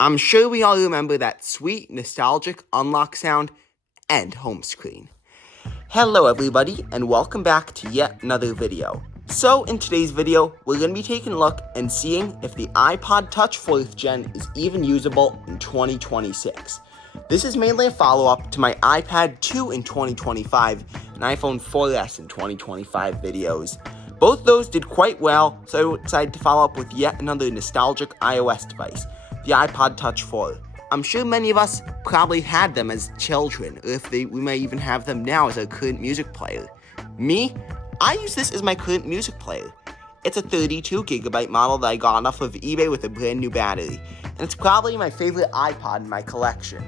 I'm sure we all remember that sweet, nostalgic unlock sound and home screen. Hello everybody, and welcome back to yet another video. So in today's video, we're going to be taking a look and seeing if the iPod Touch 4th Gen is even usable in 2026. This is mainly a follow-up to my iPad 2 in 2025 and iPhone 4S in 2025 videos. Both those did quite well, so I decided to follow up with yet another nostalgic iOS device, the iPod Touch 4. I'm sure many of us probably had them as children, or we may even have them now as our current music player. Me, I use this as my current music player. It's a 32GB model that I got off of eBay with a brand new battery, and it's probably my favorite iPod in my collection.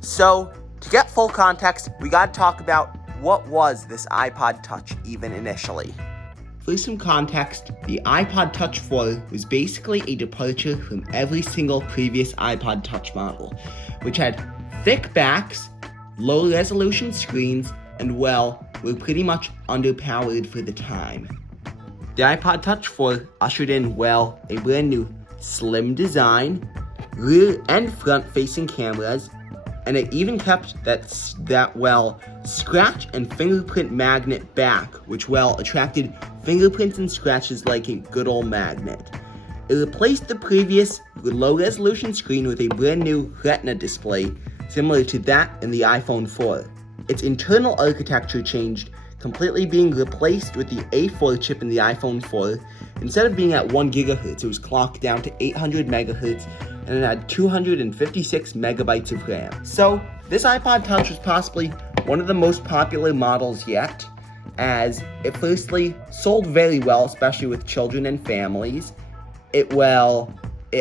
So, to get full context, we gotta talk about what was this iPod Touch even initially. For some context, the iPod Touch 4 was basically a departure from every single previous iPod Touch model, which had thick backs, low-resolution screens, and were pretty much underpowered for the time. The iPod Touch 4 ushered in, a brand new slim design, rear and front-facing cameras, and it even kept that scratch and fingerprint magnet back, which attracted fingerprints and scratches like a good old magnet. It replaced the previous low-resolution screen with a brand new Retina display, similar to that in the iPhone 4. Its internal architecture changed, completely being replaced with the A4 chip in the iPhone 4. Instead of being at 1 GHz, it was clocked down to 800 MHz, and it had 256 megabytes of RAM. So, this iPod Touch was possibly one of the most popular models yet, as it firstly sold very well, especially with children and families. It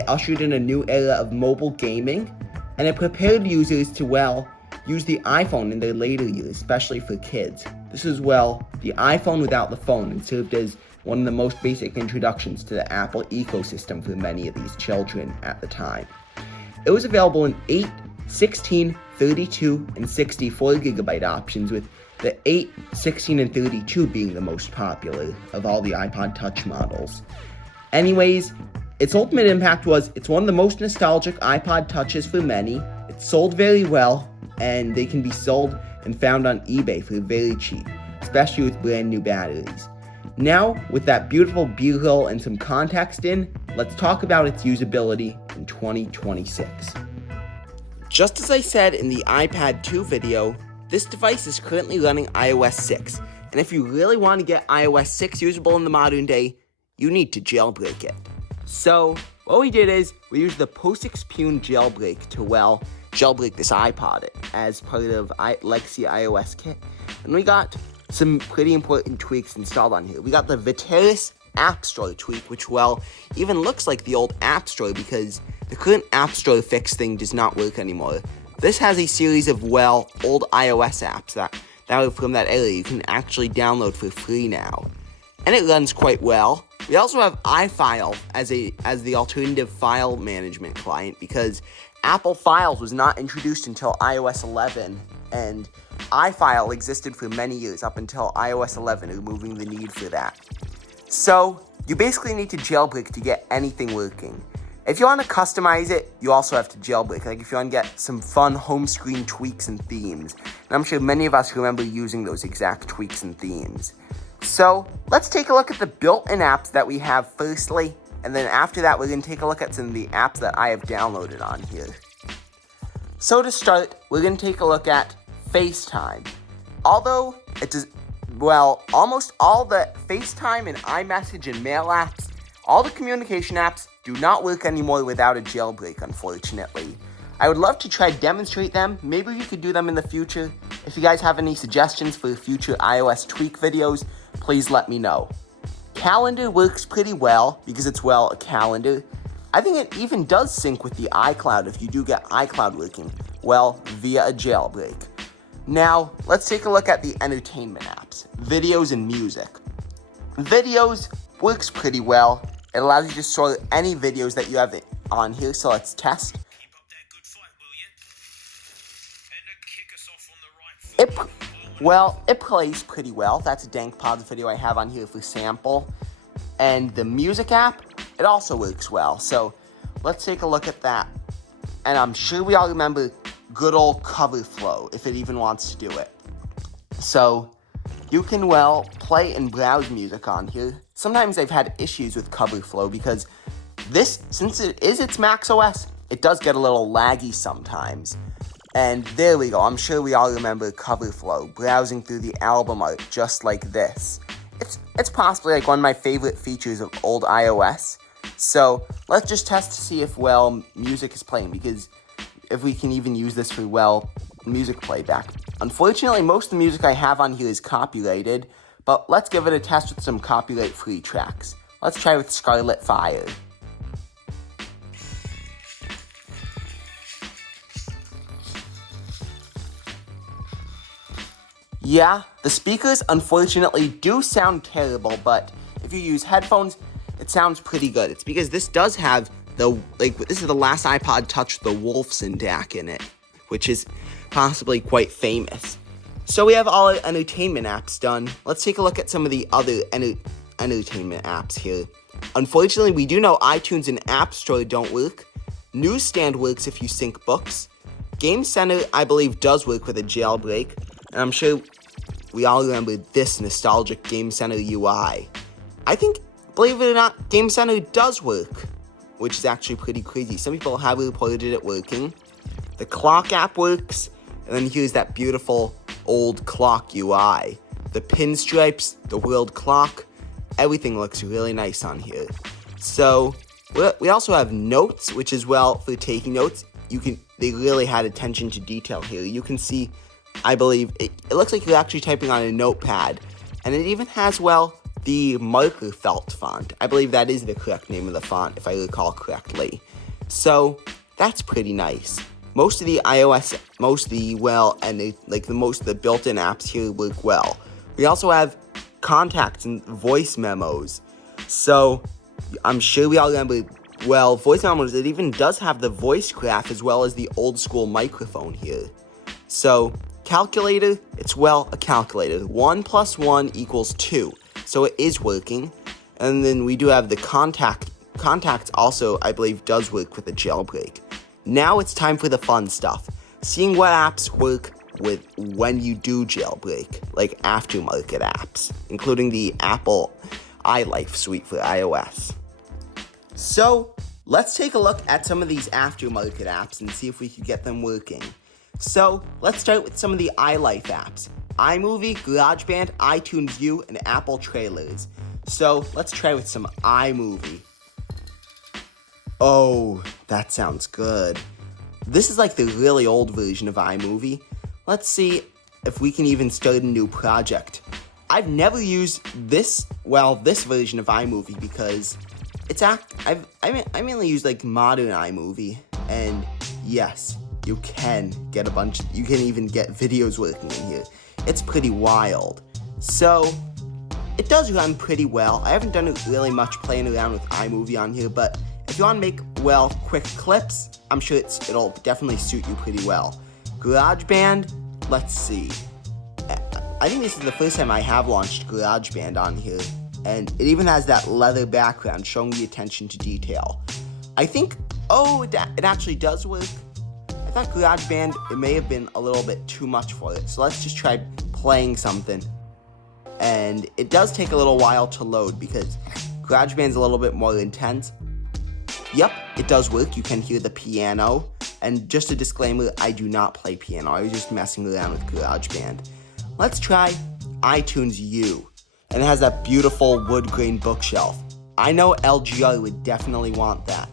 ushered in a new era of mobile gaming, and it prepared users to, use the iPhone in their later years, especially for kids. This is, the iPhone without the phone, and served as one of the most basic introductions to the Apple ecosystem for many of these children at the time. It was available in 8, 16, 32, and 64GB options, with the 8, 16, and 32 being the most popular of all the iPod Touch models. Anyways, its ultimate impact was it's one of the most nostalgic iPod Touches for many. It sold very well, and they can be sold and found on eBay for very cheap, especially with brand new batteries. Now, with that beautiful B-roll and some context in, let's talk about its usability in 2026. Just as I said in the iPad 2 video, this device is currently running iOS 6, and if you really want to get iOS 6 usable in the modern day, you need to jailbreak it. So, what we did is, we used the post-expune jailbreak to, jailbreak this iPod as part of Legacy iOS kit, and we got some pretty important tweaks installed on here. We got the Viteris App Store tweak, which, even looks like the old App Store because the current App Store fix thing does not work anymore. This has a series of, old iOS apps that are from that era you can actually download for free now. And it runs quite well. We also have iFile as the alternative file management client because Apple Files was not introduced until iOS 11, and iFile existed for many years up until iOS 11, removing the need for that. So, you basically need to jailbreak to get anything working. If you want to customize it, you also have to jailbreak, like if you want to get some fun home screen tweaks and themes. And I'm sure many of us remember using those exact tweaks and themes. So, let's take a look at the built-in apps that we have firstly, and then after that we're going to take a look at some of the apps that I have downloaded on here. So to start, we're going to take a look at FaceTime. Although it does, almost all the FaceTime and iMessage and mail apps, all the communication apps do not work anymore without a jailbreak, unfortunately. I would love to try to demonstrate them. Maybe we could do them in the future. If you guys have any suggestions for future iOS tweak videos, please let me know. Calendar works pretty well because it's, a calendar. I think it even does sync with the iCloud if you do get iCloud working, via a jailbreak. Now, let's take a look at the entertainment apps, videos and music. Videos works pretty well. It allows you to store any videos that you have on here, so let's test. Keep up that good fight, will you? And kick us off on the right foot. It plays pretty well. That's a Dank Pods video I have on here for sample. And the music app, it also works well. So let's take a look at that. And I'm sure we all remember good old cover flow, if it even wants to do it. So you can, well, play and browse music on here. Sometimes I've had issues with cover flow because this, since it's macOS, it does get a little laggy sometimes. And there we go. I'm sure we all remember cover flow, browsing through the album art just like this. It's possibly like one of my favorite features of old iOS. So let's just test to see if, well, music is playing, because if we can even use this for, well, music playback. Unfortunately, most of the music I have on here is copyrighted, but let's give it a test with some copyright-free tracks. Let's try with Scarlet Fire. Yeah, the speakers unfortunately do sound terrible, but if you use headphones, it sounds pretty good. It's because this does have this is the last iPod Touch with the Wolfson DAC in it, which is possibly quite famous. So we have all our entertainment apps done. Let's take a look at some of the other entertainment apps here. Unfortunately, we do know iTunes and App Store don't work. Newsstand works if you sync books. Game Center, I believe, does work with a jailbreak. And I'm sure we all remember this nostalgic Game Center UI. I think, believe it or not, Game Center does work, which is actually pretty crazy. Some people have reported it working. The clock app works, and then here's that beautiful old clock UI. The pinstripes, the world clock, everything looks really nice on here. So we also have notes, which is, well, for taking notes. They really had attention to detail here. You can see, I believe, it looks like you're actually typing on a notepad. And it even has, well, the marker felt font. I believe that is the correct name of the font, if I recall correctly. So that's pretty nice. Most of the iOS, most of the built-in apps here work well. We also have contacts and voice memos. So I'm sure we all remember, well, voice memos, it even does have the voice graph as well as the old school microphone here. So calculator, it's, well, a calculator. 1 + 1 = 2. So it is working. And then we do have the contacts also, I believe, does work with a jailbreak. Now it's time for the fun stuff. Seeing what apps work with when you do jailbreak, like Aftermarket apps, including the Apple iLife suite for iOS. So let's take a look at some of these Aftermarket apps and see if we can get them working. So let's start with some of the iLife apps: iMovie, GarageBand, iTunes U, and Apple Trailers. So let's try with some iMovie. Oh, that sounds good. This is like the really old version of iMovie. Let's see if we can even start a new project. I've never used this version of iMovie because I mainly use like modern iMovie, and yes, you can even get videos working in here. It's pretty wild. So it does run pretty well. I haven't done really much playing around with iMovie on here, but if you want to make, well, quick clips, I'm sure it'll definitely suit you pretty well. GarageBand, let's see. I think this is the first time I have launched GarageBand on here, and it even has that leather background showing the attention to detail. I think, it actually does work. I thought GarageBand, it may have been a little bit too much for it, so let's just try playing something. And it does take a little while to load because GarageBand's a little bit more intense. Yep, it does work. You can hear the piano. And just a disclaimer, I do not play piano. I was just messing around with GarageBand. Let's try iTunes U. And it has that beautiful wood grain bookshelf. I know LGR would definitely want that.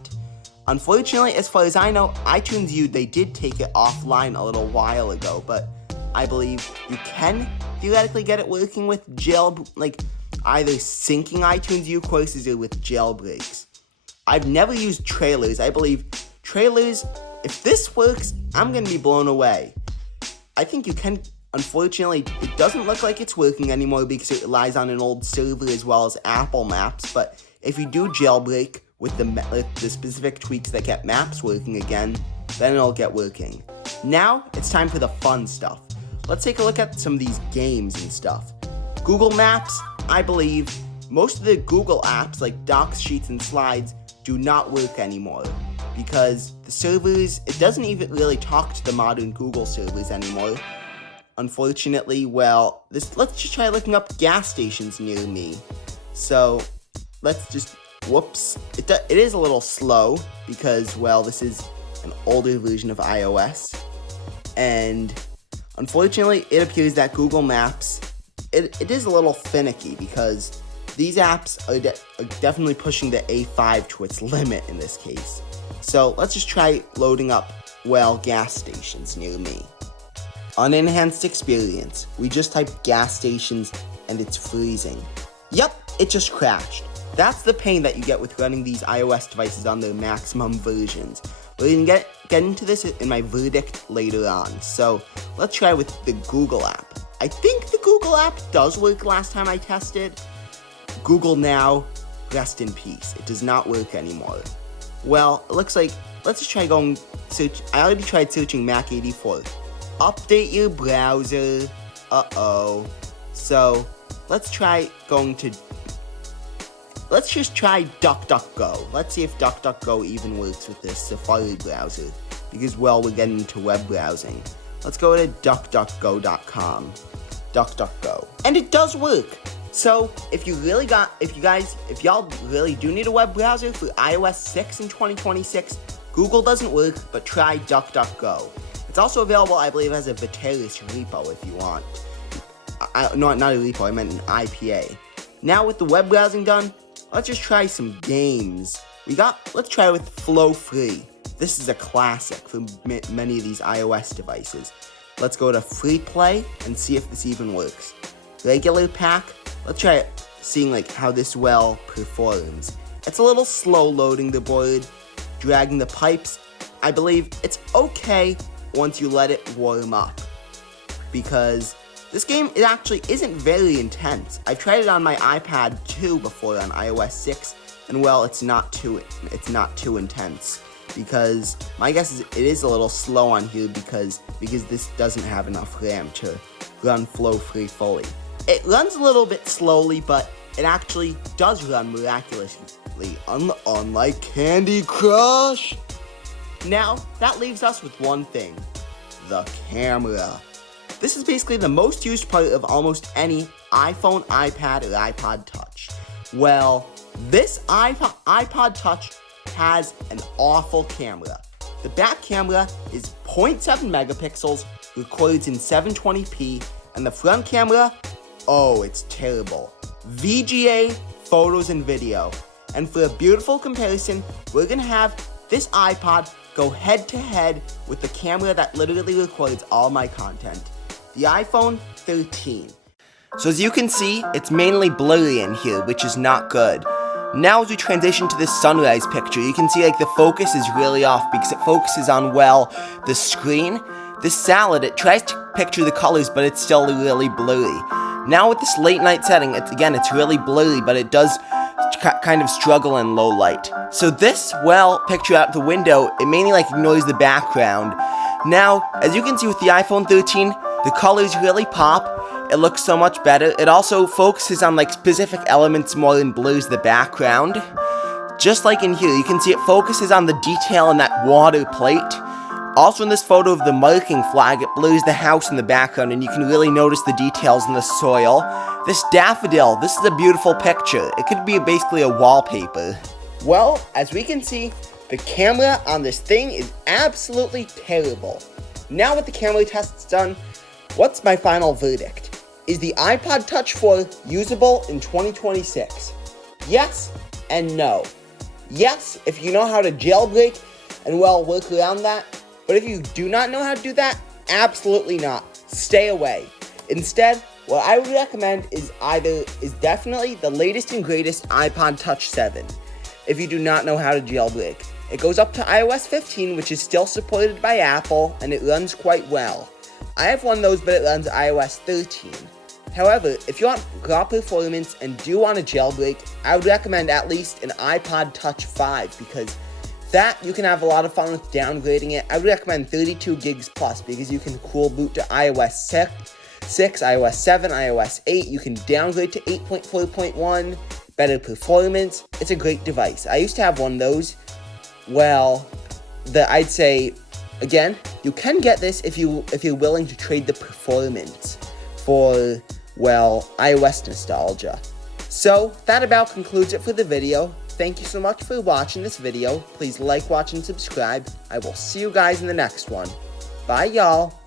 Unfortunately, as far as I know, iTunes U, they did take it offline a little while ago, but I believe you can theoretically get it working with either syncing iTunes U courses or with jailbreaks. I've never used Trailers. I believe Trailers, if this works, I'm going to be blown away. I think you can, unfortunately, it doesn't look like it's working anymore because it relies on an old server as well as Apple Maps, but if you do jailbreak with the specific tweaks that get Maps working again, then it'll get working. Now, it's time for the fun stuff. Let's take a look at some of these games and stuff. Google Maps, I believe, most of the Google apps like Docs, Sheets, and Slides do not work anymore because the servers, it doesn't even really talk to the modern Google servers anymore. Unfortunately, well, let's just try looking up gas stations near me. So, let's just, whoops. It is a little slow because, well, this is an older version of iOS. And unfortunately, it appears that Google Maps, it is a little finicky because these apps are definitely pushing the A5 to its limit in this case. So let's just try loading up, well, gas stations near me. Unenhanced experience. We just typed gas stations and it's freezing. Yep, it just crashed. That's the pain that you get with running these iOS devices on their maximum versions. We're going to get into this in my verdict later on. So let's try with the Google app. I think the Google app does work last time I tested. Google Now, rest in peace. It does not work anymore. Well, it looks like, let's just try going search. I already tried searching Mac 84. Update your browser. So let's just try DuckDuckGo. Let's see if DuckDuckGo even works with this Safari browser. Because, well, we're getting into web browsing. Let's go to duckduckgo.com. DuckDuckGo. And it does work. So, if y'all really do need a web browser for iOS 6 in 2026, Google doesn't work, but try DuckDuckGo. It's also available, I believe, as a Viteris repo if you want. No, not a repo, I meant an IPA. Now with the web browsing done, let's just try some games. Let's try with Flow Free. This is a classic for many of these iOS devices. Let's go to Free Play and see if this even works. Regular pack, let's try seeing how this well performs. It's a little slow loading the board, dragging the pipes. I believe it's okay once you let it warm up, because this game, it actually isn't very intense. I've tried it on my iPad 2 before on iOS 6, and well, it's not too intense, because my guess is it is a little slow on here because this doesn't have enough RAM to run Flow Free fully. It runs a little bit slowly, but it actually does run miraculously, unlike Candy Crush. Now, that leaves us with one thing, the camera. This is basically the most used part of almost any iPhone, iPad, or iPod Touch. Well, this iPod Touch has an awful camera. The back camera is 0.7 megapixels, records in 720p, and the front camera, oh, it's terrible. VGA, photos, and video. And for a beautiful comparison, we're gonna have this iPod go head to head with the camera that literally records all my content, the iPhone 13. So as you can see, it's mainly blurry in here, which is not good. Now as we transition to this sunrise picture, you can see the focus is really off because it focuses on, well, the screen. This salad, it tries to picture the colors, but it's still really blurry. Now with this late night setting, it's really blurry, but it does kind of struggle in low light. So this, well, picture out the window, it mainly ignores the background. Now, as you can see with the iPhone 13, the colors really pop. It looks so much better. It also focuses on specific elements more and blurs the background. Just like in here, you can see it focuses on the detail in that water plate. Also in this photo of the marking flag, it blurs the house in the background and you can really notice the details in the soil. This daffodil, this is a beautiful picture. It could be basically a wallpaper. Well, as we can see, the camera on this thing is absolutely terrible. Now with the camera tests done, what's my final verdict? Is the iPod Touch 4 usable in 2026? Yes and no. Yes, if you know how to jailbreak and, well, work around that. But if you do not know how to do that, absolutely not. Stay away. Instead, what I would recommend is definitely the latest and greatest iPod Touch 7. If you do not know how to jailbreak. It goes up to iOS 15, which is still supported by Apple, and it runs quite well. I have one of those, but it runs iOS 13. However, if you want raw performance and do want a jailbreak, I would recommend at least an iPod Touch 5, because that you can have a lot of fun with downgrading it. I would recommend 32 gigs plus, because you can cool boot to iOS 6, iOS 7, iOS 8. You can downgrade to 8.4.1, better performance. It's a great device. I used to have one of those. Well, I'd say, again, you can get this if you're willing to trade the performance for, well, iOS nostalgia. So that about concludes it for the video. Thank you so much for watching this video. Please like, watch, and subscribe. I will see you guys in the next one. Bye, y'all.